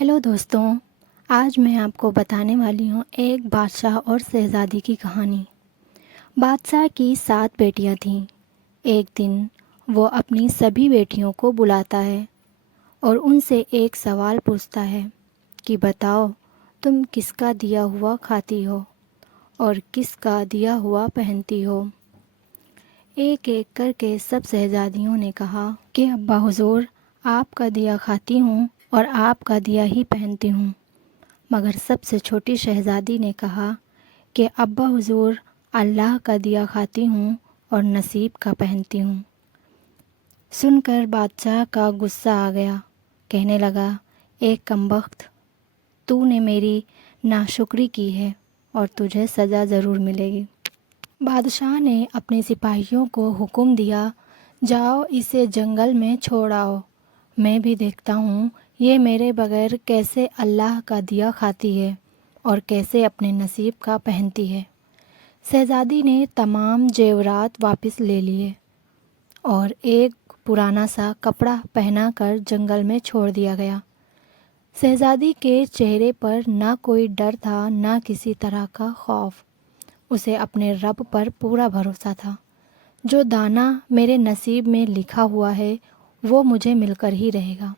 Hello दोस्तों। आज मैं आपको बताने वाली हूँ एक बादशाह और शहज़ादी की कहानी। बादशाह की 7 बेटियाँ थीं। एक दिन वो अपनी सभी बेटियों को बुलाता है और उनसे एक सवाल पूछता है कि बताओ, तुम किसका दिया हुआ खाती हो और किसका दिया हुआ पहनती हो। एक एक करके सब शहज़ादियों ने कहा कि अब्बा हुज़ूर, आपका दिया खाती हूँ और आपका दिया ही पहनती हूँ। मगर सबसे छोटी शहज़ादी ने कहा कि अब्बा हुज़ूर, अल्लाह का दिया खाती हूँ और नसीब का पहनती हूँ। सुनकर बादशाह का गुस्सा आ गया। कहने लगा, एक कमबख्त, तूने मेरी नाशुक्री की है और तुझे सज़ा ज़रूर मिलेगी। बादशाह ने अपने सिपाहियों को हुक्म दिया, जाओ इसे जंगल में छोड़ आओ। मैं भी देखता हूँ ये मेरे बगैर कैसे अल्लाह का दिया खाती है और कैसे अपने नसीब का पहनती है। शहज़ादी ने तमाम जेवरात वापस ले लिए और एक पुराना सा कपड़ा पहना कर जंगल में छोड़ दिया गया। शहज़ादी के चेहरे पर ना कोई डर था, ना किसी तरह का खौफ। उसे अपने रब पर पूरा भरोसा था। जो दाना मेरे नसीब में लिखा हुआ है वो मुझे मिलकर ही रहेगा।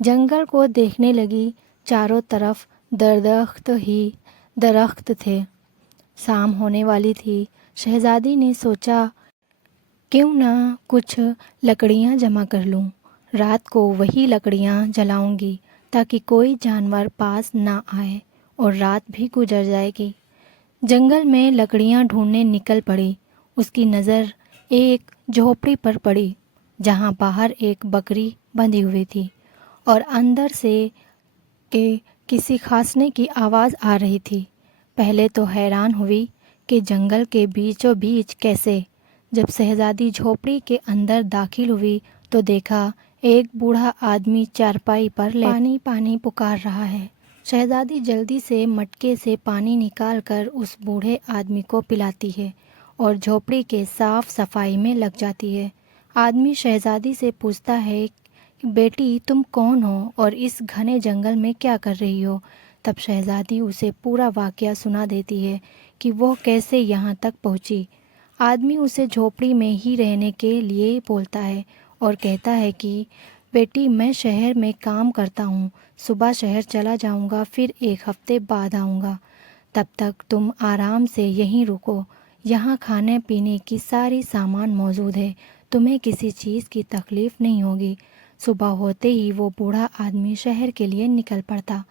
जंगल को देखने लगी। चारों तरफ दरख्त ही दरख्त थे। शाम होने वाली थी। शहज़ादी ने सोचा, क्यों ना कुछ लकड़ियाँ जमा कर लूँ। रात को वही लकड़ियाँ जलाऊंगी ताकि कोई जानवर पास ना आए और रात भी गुजर जाएगी। जंगल में लकड़ियाँ ढूंढने निकल पड़ी। उसकी नज़र एक झोपड़ी पर पड़ी जहाँ बाहर एक बकरी बंधी हुई थी और अंदर से के किसी खांसने की आवाज़ आ रही थी। पहले तो हैरान हुई कि जंगल के बीचों बीच कैसे। जब शहज़ादी झोपड़ी के अंदर दाखिल हुई तो देखा एक बूढ़ा आदमी चारपाई पर पानी पानी पुकार रहा है। शहज़ादी जल्दी से मटके से पानी निकालकर उस बूढ़े आदमी को पिलाती है और झोपड़ी के साफ सफाई में लग जाती है। आदमी शहज़ादी से पूछता है, बेटी तुम कौन हो और इस घने जंगल में क्या कर रही हो। तब शहज़ादी उसे पूरा वाक़या सुना देती है कि वो कैसे यहाँ तक पहुँची। आदमी उसे झोपड़ी में ही रहने के लिए बोलता है और कहता है कि बेटी, मैं शहर में काम करता हूँ, सुबह शहर चला जाऊँगा, फिर 1 हफ्ते बाद आऊँगा। तब तक तुम आराम से यहीं रुको। यहाँ खाने पीने की सारी सामान मौजूद है, तुम्हें किसी चीज़ की तकलीफ़ नहीं होगी। सुबह होते ही वो बूढ़ा आदमी शहर के लिए निकल पड़ता।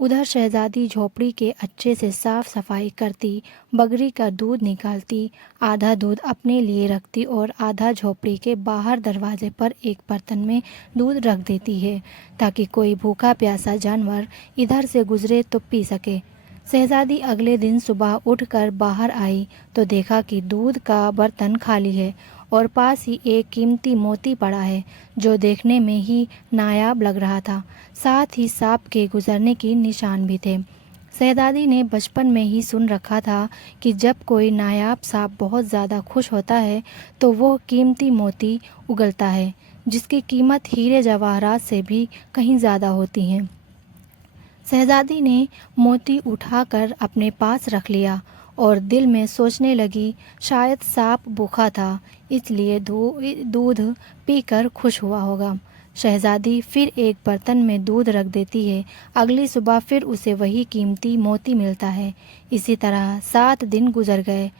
उधर शहज़ादी झोपड़ी के अच्छे से साफ सफाई करती, बकरी का दूध निकालती, आधा दूध अपने लिए रखती और आधा झोपड़ी के बाहर दरवाजे पर एक बर्तन में दूध रख देती है ताकि कोई भूखा प्यासा जानवर इधर से गुजरे तो पी सके। शहज़ादी अगले दिन सुबह उठकर बाहर आई तो देखा कि दूध का बर्तन खाली है और पास ही एक कीमती मोती पड़ा है जो देखने में ही नायाब लग रहा था। साथ ही सांप के गुजरने की निशान भी थे। शहज़ादी ने बचपन में ही सुन रखा था कि जब कोई नायाब सांप बहुत ज़्यादा खुश होता है तो वो कीमती मोती उगलता है जिसकी कीमत हीरे जवाहरात से भी कहीं ज़्यादा होती है। शहज़ादी ने मोती उठाकर अपने पास रख लिया और दिल में सोचने लगी, शायद सांप भूखा था इसलिए दूध पीकर खुश हुआ होगा। शहज़ादी फिर एक बर्तन में दूध रख देती है। अगली सुबह फिर उसे वही कीमती मोती मिलता है। इसी तरह 7 दिन गुजर गए।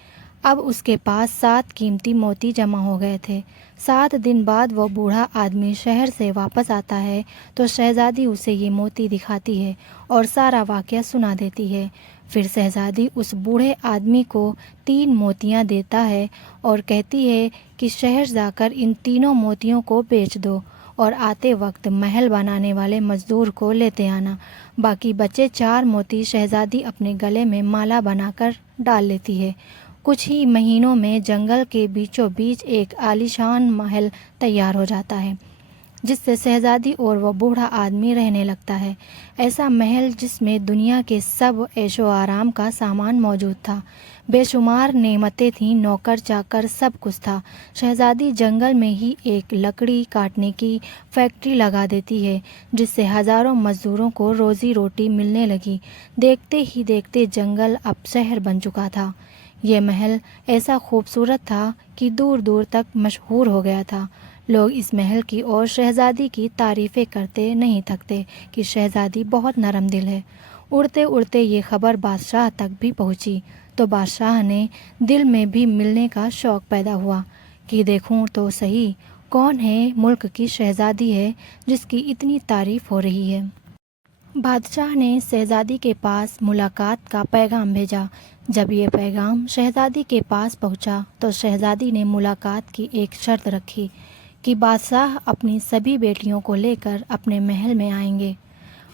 अब उसके पास 7 कीमती मोती जमा हो गए थे। 7 दिन बाद वह बूढ़ा आदमी शहर से वापस आता है तो शहज़ादी उसे ये मोती दिखाती है और सारा वाक़या सुना देती है। फिर शहज़ादी उस बूढ़े आदमी को 3 मोतियाँ देता है और कहती है कि शहर जाकर इन तीनों मोतियों को बेच दो और आते वक्त महल बनाने वाले मज़दूर को लेते आना। बाकी बचे 4 मोती शहज़ादी अपने गले में माला बनाकर डाल लेती है। कुछ ही महीनों में जंगल के बीचों बीच एक आलीशान महल तैयार हो जाता है। جس سے شہزادی اور وہ بوڑھا آدمی رہنے لگتا ہے۔ ایسا محل جس میں دنیا کے سب عیش و آرام کا سامان موجود تھا، بے شمار نعمتیں تھیں، نوکر چاکر سب کچھ تھا۔ شہزادی جنگل میں ہی ایک لکڑی کاٹنے کی فیکٹری لگا دیتی ہے، جس سے ہزاروں مزدوروں کو روزی روٹی ملنے لگی۔ دیکھتے ہی دیکھتے جنگل اب شہر بن چکا تھا۔ یہ محل ایسا خوبصورت تھا کہ دور دور تک مشہور ہو گیا تھا۔ لوگ اس محل کی اور شہزادی کی تعریفیں کرتے نہیں تھکتے کہ شہزادی بہت نرم دل ہے۔ اڑتے اڑتے یہ خبر بادشاہ تک بھی پہنچی تو بادشاہ نے دل میں بھی ملنے کا شوق پیدا ہوا کہ دیکھوں تو صحیح کون ہے ملک کی شہزادی ہے جس کی اتنی تعریف ہو رہی ہے۔ بادشاہ نے شہزادی کے پاس ملاقات کا پیغام بھیجا۔ جب یہ پیغام شہزادی کے پاس پہنچا تو شہزادی نے ملاقات کی ایک شرط رکھی کہ بادشاہ اپنی سبھی بیٹیوں کو لے کر اپنے محل میں آئیں گے۔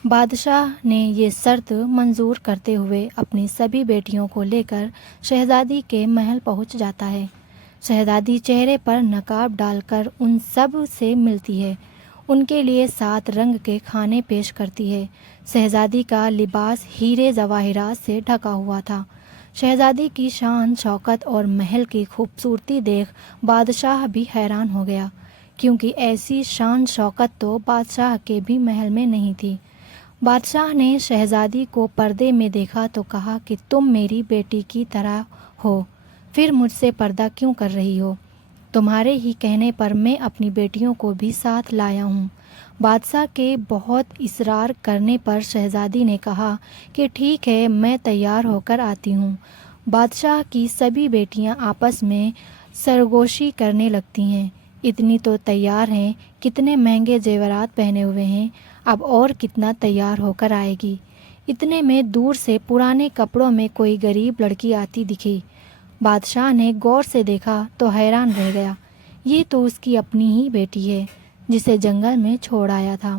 بادشاہ نے یہ شرط منظور کرتے ہوئے اپنی سبھی بیٹیوں کو لے کر شہزادی کے محل پہنچ جاتا ہے۔ شہزادی چہرے پر نقاب ڈال کر ان سب سے ملتی ہے، ان کے لیے 7 رنگ کے کھانے پیش کرتی ہے۔ شہزادی کا لباس ہیرے جواہرات سے ڈھکا ہوا تھا۔ شہزادی کی شان شوکت اور محل کی خوبصورتی دیکھ بادشاہ بھی حیران ہو گیا، کیونکہ ایسی شان شوکت تو بادشاہ کے بھی محل میں نہیں تھی۔ بادشاہ نے شہزادی کو پردے میں دیکھا تو کہا کہ تم میری بیٹی کی طرح ہو، پھر مجھ سے پردہ کیوں کر رہی ہو؟ تمہارے ہی کہنے پر میں اپنی بیٹیوں کو بھی ساتھ لایا ہوں۔ بادشاہ کے بہت اصرار کرنے پر شہزادی نے کہا کہ ٹھیک ہے، میں تیار ہو کر آتی ہوں۔ بادشاہ کی سبھی بیٹیاں آپس میں سرگوشی کرنے لگتی ہیں، اتنی تو تیار ہیں، کتنے مہنگے زیورات پہنے ہوئے ہیں، اب اور کتنا تیار ہو کر آئے گی۔ اتنے میں دور سے پرانے کپڑوں میں کوئی غریب لڑکی آتی دکھی۔ بادشاہ نے غور سے دیکھا تو حیران رہ گیا، یہ تو اس کی اپنی ہی بیٹی ہے جسے جنگل میں چھوڑ آیا تھا۔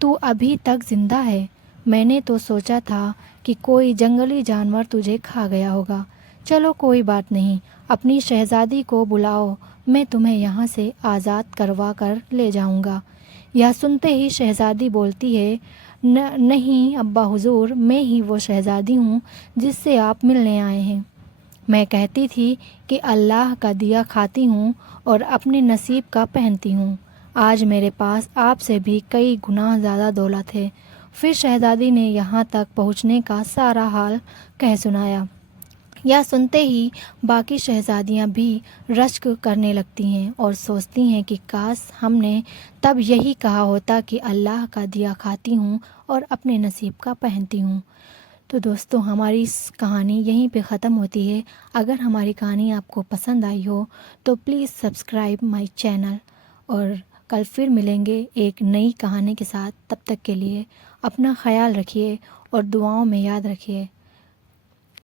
تو ابھی تک زندہ ہے؟ میں نے تو سوچا تھا کہ کوئی جنگلی جانور تجھے کھا گیا ہوگا۔ چلو کوئی بات نہیں، اپنی شہزادی کو بلاؤ، میں تمہیں یہاں سے آزاد کروا کر لے جاؤں گا۔ یہ سنتے ہی شہزادی بولتی ہے، نہیں ابا حضور، میں ہی وہ شہزادی ہوں جس سے آپ ملنے آئے ہیں۔ میں کہتی تھی کہ اللہ کا دیا کھاتی ہوں اور اپنے نصیب کا پہنتی ہوں۔ آج میرے پاس آپ سے بھی کئی گنا زیادہ دولت ہے۔ پھر شہزادی نے یہاں تک پہنچنے کا سارا حال کہہ سنایا۔ یہ سنتے ہی باقی شہزادیاں بھی رشک کرنے لگتی ہیں اور سوچتی ہیں کہ کاش ہم نے تب یہی کہا ہوتا کہ اللہ کا دیا کھاتی ہوں اور اپنے نصیب کا پہنتی ہوں۔ تو دوستو، ہماری اس کہانی یہیں پہ ختم ہوتی ہے۔ اگر ہماری کہانی آپ کو پسند آئی ہو تو پلیز سبسکرائب مائی چینل، اور کل پھر ملیں گے ایک نئی کہانی کے ساتھ۔ تب تک کے لیے اپنا خیال رکھیے اور دعاؤں میں یاد رکھیے۔